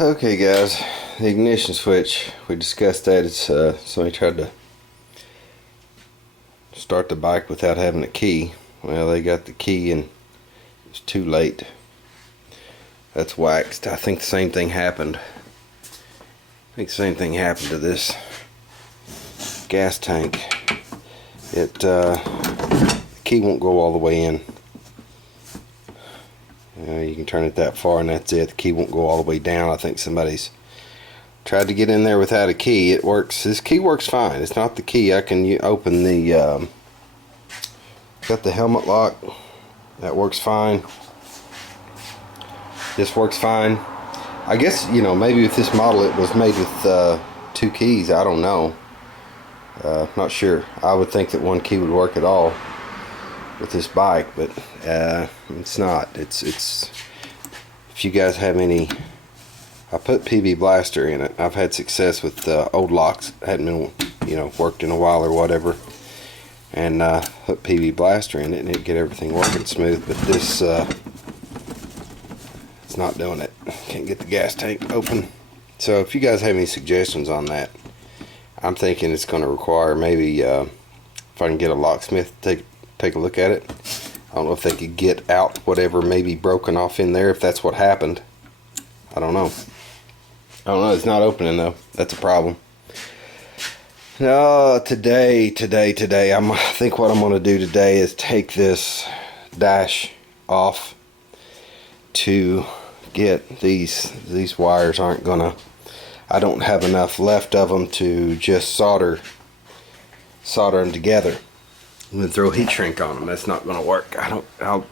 Okay guys, the ignition switch, we discussed that. It's somebody tried to start the bike without having a key. Well, they got the key and it's too late. That's waxed. I think the same thing happened. To this gas tank. The key won't go all the way in. You can turn it that far and that's it. The key won't go all the way down. I think somebody's tried to get in there without a key. It works. This key works fine. It's not the key. I can open the got the helmet lock. That works fine. This works fine. I guess, maybe with this model it was made with two keys. I don't know. Not sure. I would think that one key would work at all with this bike, but it's not. It's if you guys have any, I put PB Blaster in it. I've had success with old locks, hadn't been worked in a while or whatever, and put PB Blaster in it and it'd get everything working smooth. But this it's not doing it. Can't get the gas tank open. So if you guys have any suggestions on that, I'm thinking it's going to require maybe if I can get a locksmith to take a look at it. I don't know if they could get out whatever may be broken off in there, if that's what happened. I don't know. It's not opening though. That's a problem. No, today I think what I'm going to do today is take this dash off to get these wires. Aren't gonna, I don't have enough left of them to just solder them together. I'm gonna throw heat shrink on them. That's not gonna work.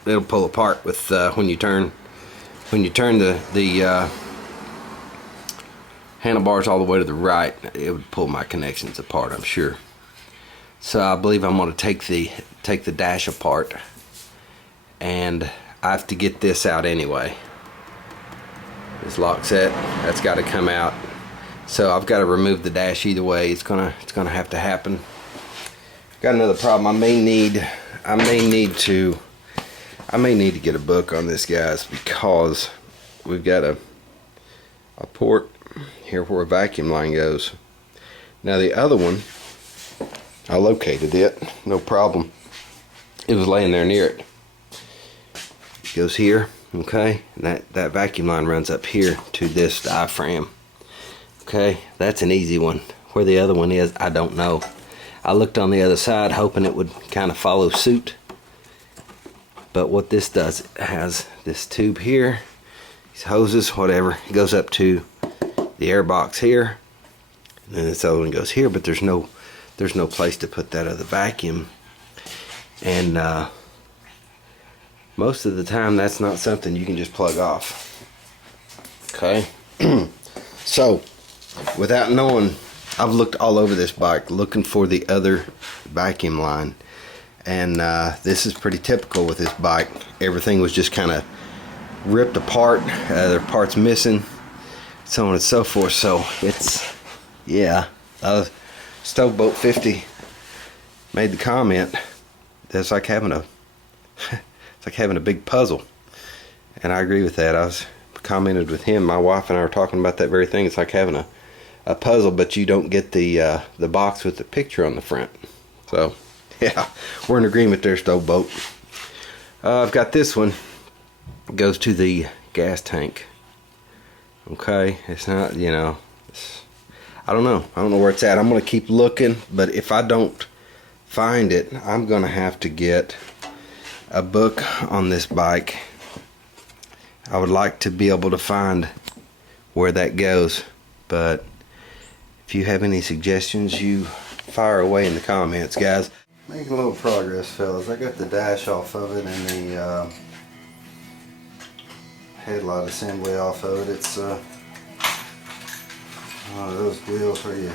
It'll pull apart with when you turn the handlebars all the way to the right. It would pull my connections apart, I'm sure. So I believe I'm gonna take the dash apart, and I have to get this out anyway. This lock set, that's got to come out. So I've got to remove the dash either way. It's gonna have to happen. Got another problem. I may need to get a book on this, guys, because we've got a port here where a vacuum line goes. Now the other one, I located it, no problem. It was laying there near it. It goes here, okay, and that vacuum line runs up here to this diaphragm. Okay, that's an easy one. Where the other one is, I don't know. I looked on the other side hoping it would kind of follow suit, but what this does, it has this tube here, these hoses, whatever, it goes up to the air box here, and then this other one goes here, but there's no place to put that other vacuum, and most of the time that's not something you can just plug off. Okay. So without knowing, I've looked all over this bike looking for the other vacuum line, and this is pretty typical with this bike. Everything was just kind of ripped apart, there are parts missing, so on and so forth. So it's, yeah, Stoveboat 50 made the comment that's like having a it's like having a big puzzle, and I agree with that. I was commented with him, my wife and I were talking about that very thing. It's like having a puzzle, but you don't get the box with the picture on the front. So yeah, we're in agreement there, Stoveboat. I've got this one. It goes to the gas tank. Okay, it's not, I don't know where it's at. I'm gonna keep looking, but if I don't find it, I'm gonna have to get a book on this bike. I would like to be able to find where that goes, but if you have any suggestions, you fire away in the comments, guys. Making a little progress, fellas. I got the dash off of it and the headlight assembly off of it. It's one of those deals where you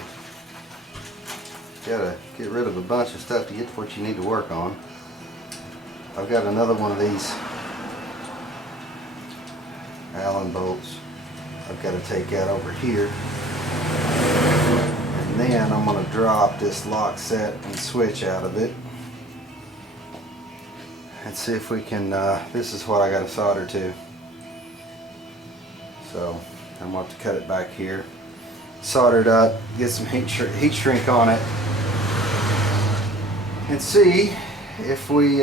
gotta get rid of a bunch of stuff to get to what you need to work on. I've got another one of these Allen bolts I've got to take out over here, and then I'm going to drop this lock set and switch out of it and see if we can, this is what I got to solder to. So I'm going to cut it back here, solder it up, get some heat shrink on it, and see if we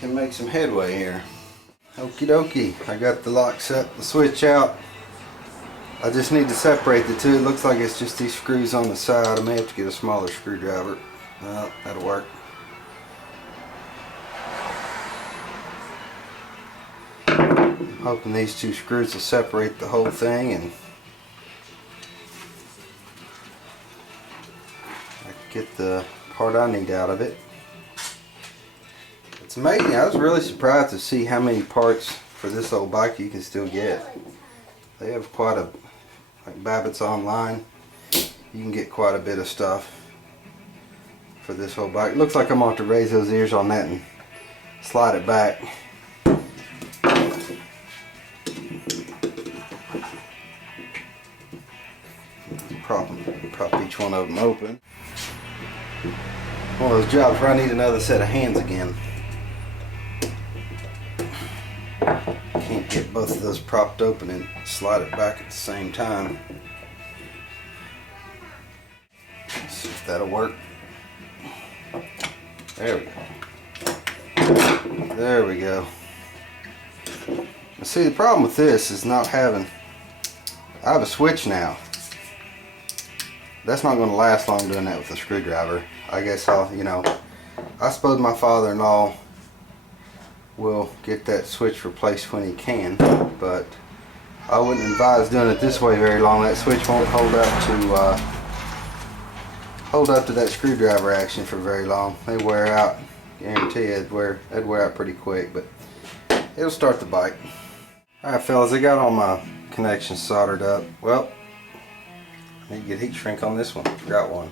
can make some headway here. Okie dokie, I got the lock set, the switch out. I just need to separate the two. It looks like it's just these screws on the side. I may have to get a smaller screwdriver. Well, that'll work. I'm hoping these two screws will separate the whole thing and I can get the part I need out of it. It's amazing. I was really surprised to see how many parts for this old bike you can still get. They have quite a, like Babbitt's online, you can get quite a bit of stuff for this whole bike. It looks like I'm going to have to raise those ears on that and slide it back. Prop each one of them open. One of those jobs where I need another set of hands again. Can't get both of those propped open and slide it back at the same time. Let's see if that'll work. There we go. There we go. Now see, the problem with this is not having, I have a switch now. That's not going to last long doing that with a screwdriver. I guess I'll, I suppose my father-in-law will get that switch replaced when he can, but I wouldn't advise doing it this way very long. That switch won't hold up to that screwdriver action for very long. They wear out. Guarantee it'd wear out pretty quick, but it'll start the bike. Alright fellas, I got all my connections soldered up. Well, I need to get heat shrink on this one. Forgot one.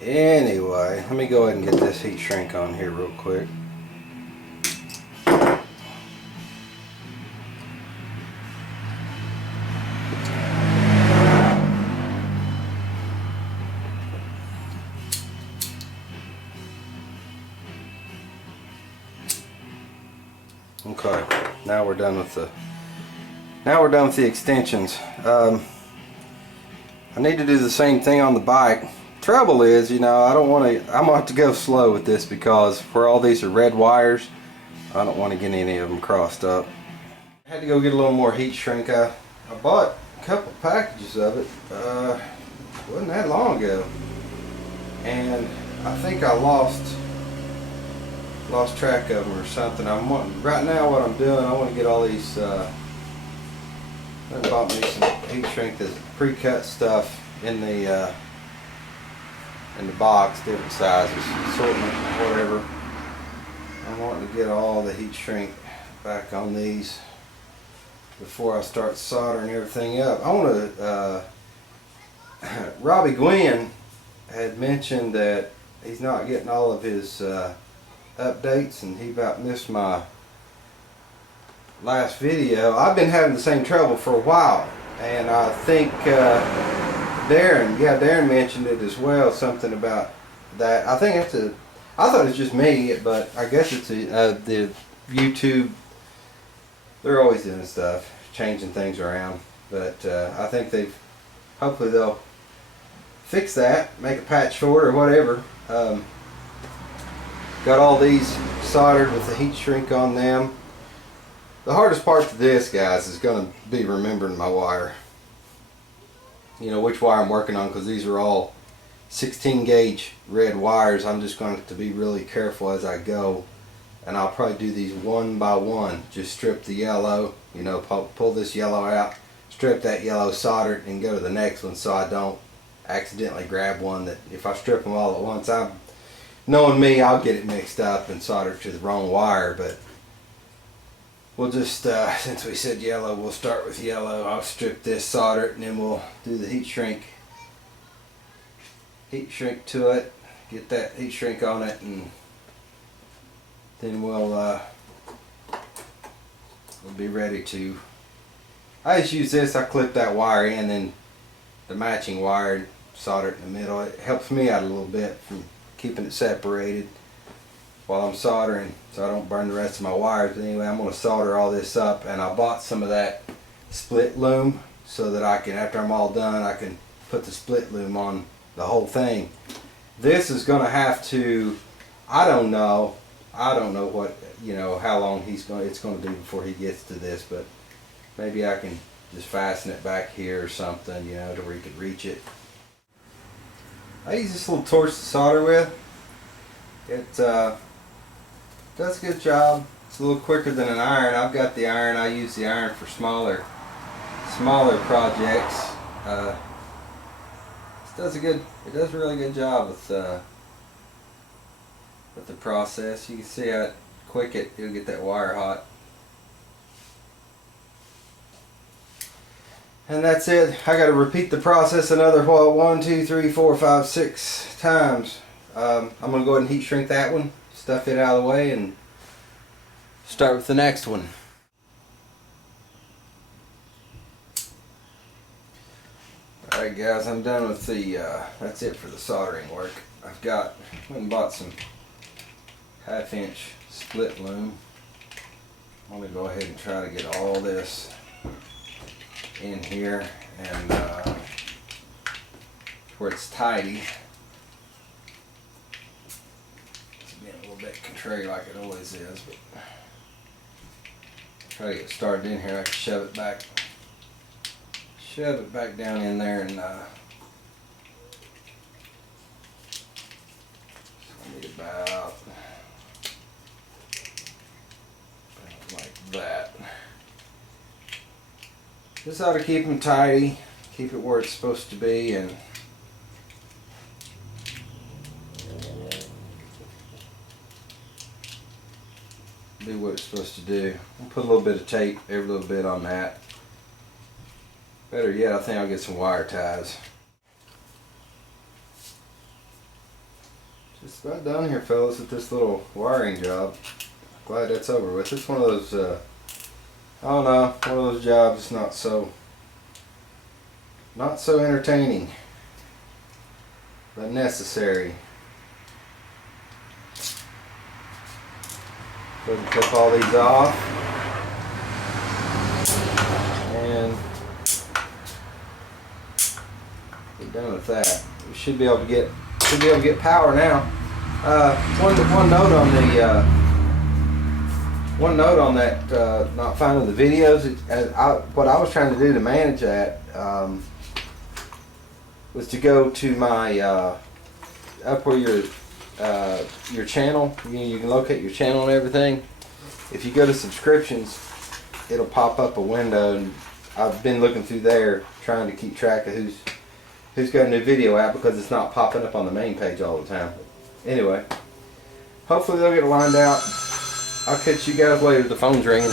Anyway, let me go ahead and get this heat shrink on here real quick. Okay, now we're done with the extensions. I need to do the same thing on the bike. Trouble is, I'm gonna have to go slow with this because where all these are red wires, I don't want to get any of them crossed up. I had to go get a little more heat shrink. I bought a couple packages of it. Wasn't that long ago, and I think I lost track of them or something. Right now what I'm doing, I want to get all these. I bought me some heat shrink, that's pre-cut stuff in the box, different sizes, assortment, whatever. I'm wanting to get all the heat shrink back on these before I start soldering everything up. I want to. Robbie Gwynn had mentioned that he's not getting all of his updates, and he about missed my last video. I've been having the same trouble for a while, and I think Darren mentioned it as well, something about that. I thought it's just me, but I guess it's the YouTube. They're always doing stuff, changing things around, but I think hopefully they'll fix that, make a patch for it or whatever. Got all these soldered with the heat shrink on them. The hardest part to this, guys, is going to be remembering my wire. Which wire I'm working on, because these are all 16 gauge red wires. I'm just going to have to be really careful as I go, and I'll probably do these one by one. Just strip the yellow, pull this yellow out, strip that yellow, solder it, and go to the next one so I don't accidentally grab one that if I strip them all at once, knowing me, I'll get it mixed up and solder it to the wrong wire. But we'll just, since we said yellow, we'll start with yellow. I'll strip this, solder it, and then we'll do the heat shrink to it, get that heat shrink on it, and then we'll be ready to. I just use this, I clip that wire in, then the matching wire, solder it in the middle. It helps me out a little bit from keeping it separated. while I'm soldering so I don't burn the rest of my wires. But anyway, I'm going to solder all this up, and I bought some of that split loom so that I can, after I'm all done, I can put the split loom on the whole thing. This is going to have to, I don't know what, you know, how long it's going to be before he gets to this, but maybe I can just fasten it back here or something, you know, to where he could reach it. I use this little torch to solder with. It does a good job. It's a little quicker than an iron. I've got the iron. I use the iron for smaller projects. It does a really good job with the process. You can see how quick it'll get that wire hot. And that's it. I got to repeat the process another 1, 2, 3, 4, 5, 6 times. I'm going to go ahead and heat shrink that one, stuff it out of the way, and start with the next one. Alright guys, I'm done with that's it for the soldering work. I've went and bought some 1/2 inch split loom. I'm going to go ahead and try to get all this in here and where it's tidy. It's being a little bit contrary like it always is, but try to get started in here. I can shove it back down in there, and I need about like that. This ought to keep them tidy, keep it where it's supposed to be, and do what it's supposed to do. I'll put a little bit of tape, every little bit on that. Better yet, I think I'll get some wire ties. Just about done here, fellas, with this little wiring job. Glad that's over with. It's one of those, I don't know, one of those jobs not so entertaining, but necessary. Go ahead and clip all these off, and we're done with that. We should be able to get power now. One note on that, not finding the videos. What I was trying to do to manage that was to go to my up where your channel. You can locate your channel and everything. If you go to subscriptions, it'll pop up a window, and I've been looking through there trying to keep track of who's got a new video out, because it's not popping up on the main page all the time. Anyway, hopefully they'll get it lined out. I'll catch you guys later. The phone's ringing.